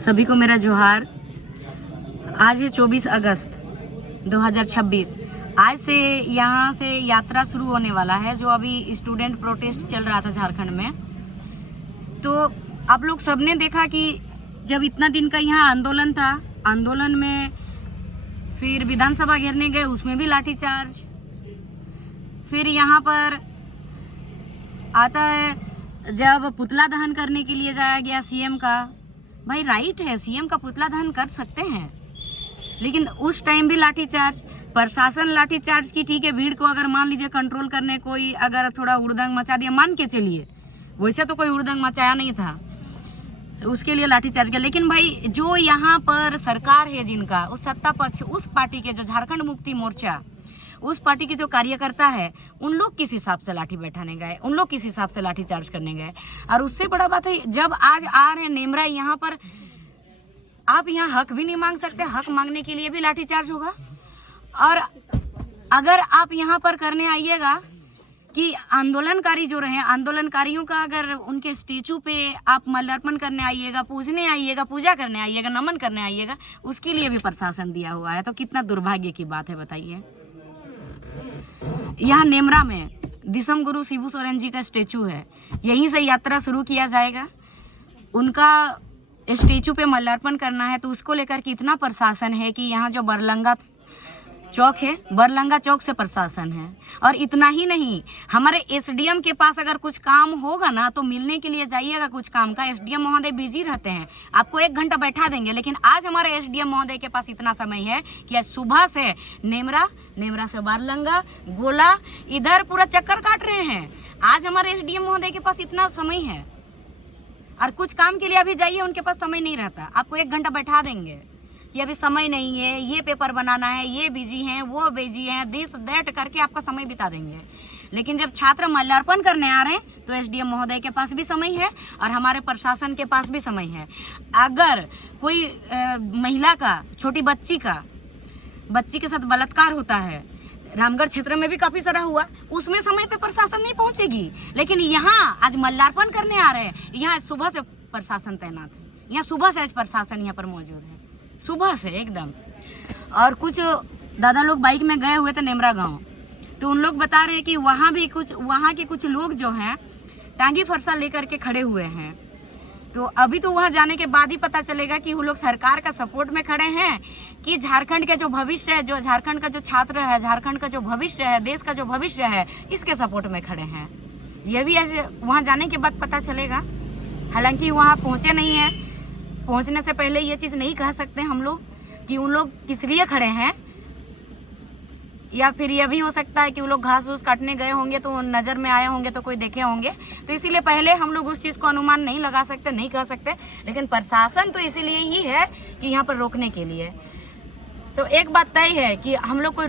सभी को मेरा जोहार। आज है 24 अगस्त 2026। आज से यहाँ से यात्रा शुरू होने वाला है, जो अभी स्टूडेंट प्रोटेस्ट चल रहा था झारखंड में। तो आप लोग सबने देखा कि जब इतना दिन का यहाँ आंदोलन था, आंदोलन में फिर विधानसभा घेरने गए, उसमें भी लाठीचार्ज। फिर यहाँ पर आता है जब पुतला दहन करने के लिए जाया गया सीएम का। भाई राइट है, सीएम का पुतला दहन कर सकते हैं, लेकिन उस टाइम भी लाठीचार्ज। प्रशासन लाठीचार्ज की, ठीक है, भीड़ को अगर मान लीजिए कंट्रोल करने कोई अगर थोड़ा उड़दंग मचा दिया, मान के चलिए, वैसे तो कोई उड़दंग मचाया नहीं था, उसके लिए लाठीचार्ज किया। लेकिन भाई जो यहाँ पर सरकार है जिनका, उस सत्ता पक्ष, उस पार्टी के जो झारखंड मुक्ति मोर्चा, उस पार्टी के जो कार्यकर्ता है, उन लोग किस हिसाब से लाठी बैठाने गए, उन लोग किस हिसाब से लाठी चार्ज करने गए। और उससे बड़ा बात है, जब आज आ रहे नेमरा यहाँ पर, आप यहाँ हक भी नहीं मांग सकते, हक मांगने के लिए भी लाठी चार्ज होगा। और अगर आप यहाँ पर करने आइएगा कि आंदोलनकारी जो रहे, आंदोलनकारियों का अगर उनके स्टेचू पे आप माल्यार्पण करने आइएगा, पूजने आइएगा, पूजा करने आइएगा, नमन करने आइएगा, उसके लिए भी प्रशासन दिया हुआ है। तो कितना दुर्भाग्य की बात है बताइए। यहाँ नेमरा में दिसम गुरु शिबू सोरेन जी का स्टेचू है, यहीं से यात्रा शुरू किया जाएगा। उनका स्टेचू पे माल्यार्पण करना है, तो उसको लेकर कितना प्रशासन है कि यहाँ जो बरलंगा चौक है, बरलंगा चौक से प्रशासन है। और इतना ही नहीं, हमारे एसडीएम के पास अगर कुछ काम होगा ना, तो मिलने के लिए जाइएगा कुछ काम का। एसडीएम महोदय बिजी रहते हैं, आपको 1 घंटा बैठा देंगे, लेकिन आज हमारे एसडीएम महोदय के पास इतना समय है कि आज सुबह से नेमरा, नेमरा से बरलंगा, गोला, इधर पूरा चक्कर काट रहे हैं। आज हमारे एसडीएम महोदय के पास इतना समय है। और कुछ काम के लिए अभी जाइए, उनके पास समय नहीं रहता, आपको 1 घंटा बैठा देंगे कि अभी समय नहीं है, ये पेपर बनाना है, ये बिजी हैं, वो बिजी हैं, दिस दैट करके आपका समय बिता देंगे। लेकिन जब छात्र माल्यार्पण करने आ रहे हैं, तो एसडीएम महोदय के पास भी समय है और हमारे प्रशासन के पास भी समय है। अगर कोई महिला का, छोटी बच्ची के साथ बलात्कार होता है, रामगढ़ क्षेत्र में भी काफी सारा हुआ, उसमें समय पे प्रशासन नहीं पहुंचेगी। लेकिन यहाँ आज माल्यार्पण करने आ रहे हैं, यहाँ सुबह से प्रशासन तैनात है, यहाँ सुबह से आज प्रशासन यहाँ पर मौजूद है, सुबह से एकदम। और कुछ दादा लोग बाइक में गए हुए थे नेमरा गांव, तो उन लोग बता रहे हैं कि वहाँ भी कुछ, वहाँ के कुछ लोग जो हैं टांगी फरसा लेकर के खड़े हुए हैं। तो अभी तो वहाँ जाने के बाद ही पता चलेगा कि वो लोग सरकार का सपोर्ट में खड़े हैं कि झारखंड के जो भविष्य है, जो झारखंड का जो छात्र है, झारखंड का जो भविष्य है, देश का जो भविष्य है, इसके सपोर्ट में खड़े हैं। ये भी ऐसे वहाँ जाने के बाद पता चलेगा। हालांकि वहाँ पहुँचे नहीं है, पहुँचने से पहले ये चीज़ नहीं कह सकते हम लोग कि उन लोग किस लिए खड़े हैं, या फिर यह भी हो सकता है कि वो लोग घास फूस काटने गए होंगे, तो नज़र में आए होंगे, तो कोई देखे होंगे। तो इसीलिए पहले हम लोग उस चीज़ को अनुमान नहीं लगा सकते, नहीं कह सकते। लेकिन प्रशासन तो इसीलिए ही है कि यहाँ पर रोकने के लिए। तो एक बात तय है कि हम लोग को